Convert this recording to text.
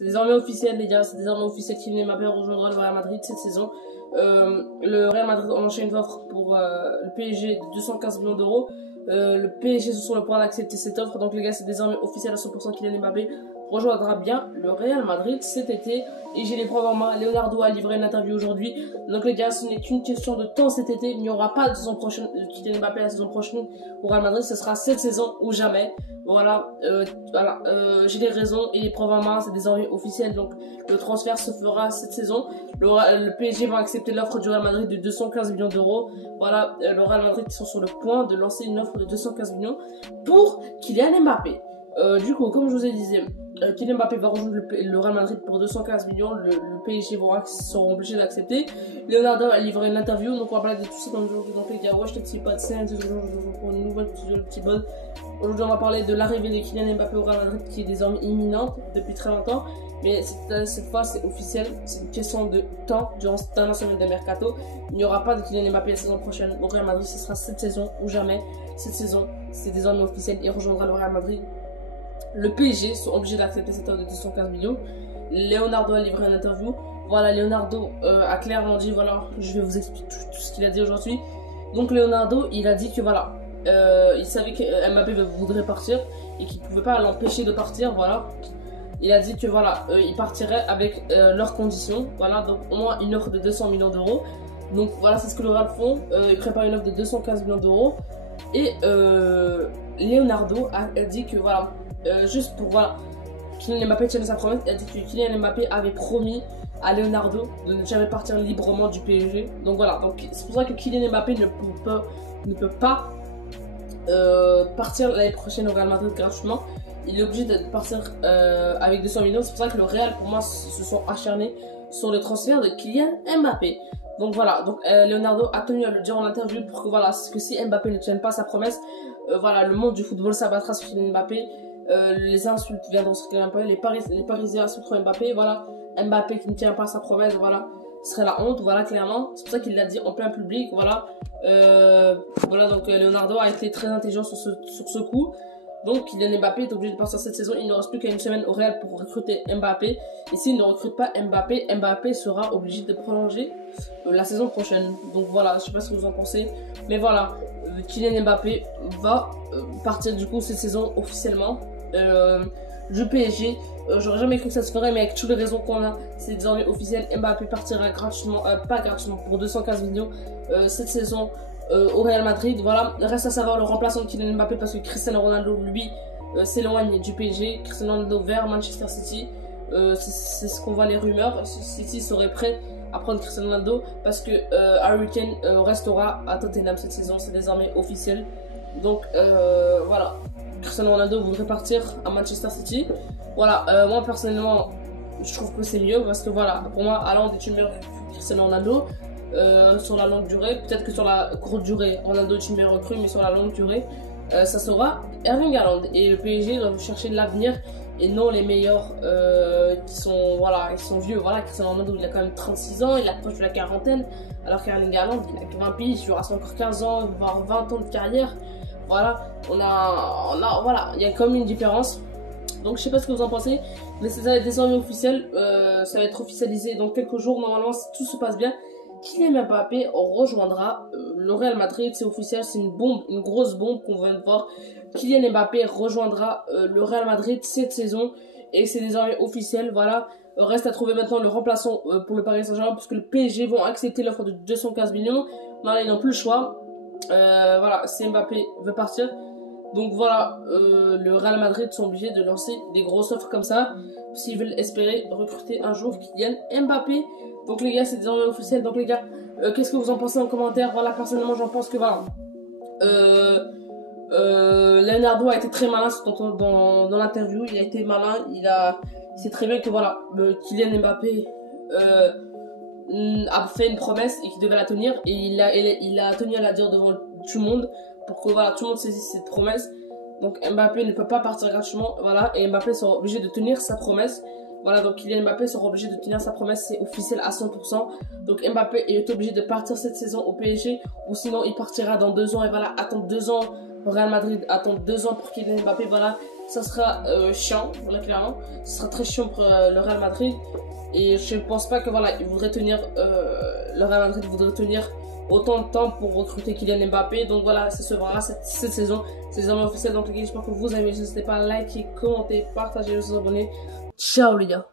C'est désormais officiel, les gars. C'est désormais officiel Kylian Mbappé rejoindra le Real Madrid cette saison. Le Real Madrid enchaîne une offre pour le PSG de 215 millions d'euros. Le PSG sont sur le point d'accepter cette offre. Donc les gars, c'est désormais officiel à 100%. Kylian Mbappé rejoindra bien le Real Madrid cet été. Et j'ai les preuves en main. Leonardo a livré une interview aujourd'hui. Donc les gars, ce n'est qu'une question de temps cet été. Il n'y aura pas de saison prochaine Kylian Mbappé la saison prochaine au Real Madrid. Ce sera cette saison ou jamais. Voilà, j'ai les raisons et les preuves en main. C'est désormais officiel. Donc le transfert se fera cette saison. Le PSG va accepter l'offre du Real Madrid de 215 millions d'euros. Voilà, le Real Madrid sont sur le point de lancer une offre de 215 millions pour Kylian Mbappé. Du coup, comme je vous ai dit, Kylian Mbappé va rejoindre le Real Madrid pour 215 millions. Le PSG seront obligés d'accepter. Leonardo a livré une interview. Donc on va parler de tout ça dans le jour. Donc les gars, wesh les petits potes, c'est un pour une nouvelle petite bonne. Aujourd'hui on va parler de l'arrivée de Kylian Mbappé au Real Madrid qui est désormais imminente depuis très longtemps. Mais cette fois c'est officiel, c'est une question de temps durant cette dernière semaine de mercato. Il n'y aura pas de Kylian Mbappé la saison prochaine au Real Madrid, ce sera cette saison ou jamais. Cette saison, c'est désormais officiel, il rejoindra le Real Madrid. Le PSG sont obligés d'accepter cette offre de 215 millions. Leonardo a livré une interview. Voilà, Leonardo a clairement dit, voilà, je vais vous expliquer tout ce qu'il a dit aujourd'hui. Donc Leonardo, il a dit que voilà, il savait que Mbappé voudrait partir et qu'il ne pouvait pas l'empêcher de partir, voilà. Il a dit que voilà, il partirait avec leurs conditions, voilà, donc au moins une offre de 200 millions d'euros. Donc voilà, c'est ce que le Real font, ils préparent une offre de 215 millions d'euros. Et Leonardo a dit que voilà, juste pour voilà, Kylian Mbappé tienne sa promesse, il a dit que Kylian Mbappé avait promis à Leonardo de ne jamais partir librement du PSG. Donc voilà, donc c'est pour ça que Kylian Mbappé ne peut pas partir l'année prochaine au Real Madrid gratuitement. Il est obligé de partir avec 200 millions. C'est pour ça que le Real, pour moi, se sont acharnés sur le transfert de Kylian Mbappé. Donc voilà, donc Leonardo a tenu à le dire en interview pour que voilà, que si Mbappé ne tienne pas sa promesse, voilà, le monde du football s'abattra sur Kylian Mbappé. Les insultes viendront sur Kylian Mbappé, les Parisiens insulteront Mbappé, voilà. Mbappé qui ne tient pas sa promesse, voilà, ce serait la honte, voilà, clairement. C'est pour ça qu'il l'a dit en plein public, voilà. Voilà, donc Leonardo a été très intelligent sur ce coup. Donc Kylian Mbappé est obligé de partir cette saison. Il ne reste plus qu'à une semaine au Real pour recruter Mbappé. Et s'il ne recrute pas Mbappé, Mbappé sera obligé de prolonger la saison prochaine. Donc voilà, je sais pas ce que vous en pensez. Mais voilà, Kylian Mbappé va partir du coup cette saison officiellement du PSG. J'aurais jamais cru que ça se ferait, mais avec toutes les raisons qu'on a, c'est désormais officiel. Mbappé partira gratuitement, pas gratuitement, pour 215 millions cette saison au Real Madrid. Voilà, reste à savoir le remplaçant de Kylian Mbappé parce que Cristiano Ronaldo, lui, s'éloigne du PSG. Cristiano Ronaldo vers Manchester City. C'est ce qu'on voit les rumeurs. City serait prêt à prendre Cristiano Ronaldo parce que Harry Kane restera à Tottenham cette saison. C'est désormais officiel. Donc voilà, Cristiano Ronaldo voudrait partir à Manchester City. Voilà, moi personnellement, je trouve que c'est mieux parce que voilà, pour moi, Haaland est une meilleure que Cristiano Ronaldo. Sur la longue durée, peut-être que sur la courte durée, Ronaldo est une meilleure recrue, mais sur la longue durée, ça sera Erling Haaland. Et le PSG doit chercher de l'avenir et non les meilleurs qui sont voilà, ils sont vieux. Voilà, Cristiano Ronaldo il a quand même 36 ans, il approche de la quarantaine, alors qu'Erling Haaland il a que 20 piges, il reste encore 15 ans, voire 20 ans de carrière. Voilà, on a voilà, il y a quand même une différence. Donc je sais pas ce que vous en pensez, mais c'est désormais officiel, ça va être officialisé dans quelques jours normalement si tout se passe bien. Kylian Mbappé rejoindra le Real Madrid, c'est officiel, c'est une bombe, une grosse bombe qu'on vient de voir. Kylian Mbappé rejoindra le Real Madrid cette saison et c'est désormais officiel, voilà. Reste à trouver maintenant le remplaçant pour le Paris Saint-Germain puisque le PSG vont accepter l'offre de 215 millions. Maintenant ils n'ont plus le choix, voilà, si Mbappé veut partir. Donc voilà, le Real Madrid sont obligés de lancer des grosses offres comme ça s'ils veulent espérer recruter un jour Kylian Mbappé. Donc les gars, c'est désormais officiel. Donc les gars, qu'est-ce que vous en pensez en commentaire? Voilà, personnellement, j'en pense que voilà, Leonardo a été très malin dans l'interview. Il a été malin. Il sait très bien que voilà, Kylian Mbappé a fait une promesse et qu'il devait la tenir. Et il a tenu à la dire devant tout le monde pour que voilà, tout le monde saisisse cette promesse. Donc Mbappé ne peut pas partir gratuitement. Voilà, et Mbappé sera obligé de tenir sa promesse. Voilà, donc Kylian Mbappé sera obligé de tenir sa promesse, c'est officiel à 100%. Donc Mbappé est obligé de partir cette saison au PSG, ou sinon il partira dans 2 ans. Et voilà, attendre 2 ans, Real Madrid attend 2 ans pour Kylian Mbappé. Voilà, ça sera chiant, voilà, clairement. Ce sera très chiant pour le Real Madrid. Et je ne pense pas que voilà, le Real Madrid voudrait tenir autant de temps pour recruter Kylian Mbappé. Donc voilà, ça se verra cette saison. C'est désormais officiel. Donc les gars, j'espère que vous avez. N'hésitez pas à liker, commenter, partager, vous abonner. Ciao les gars.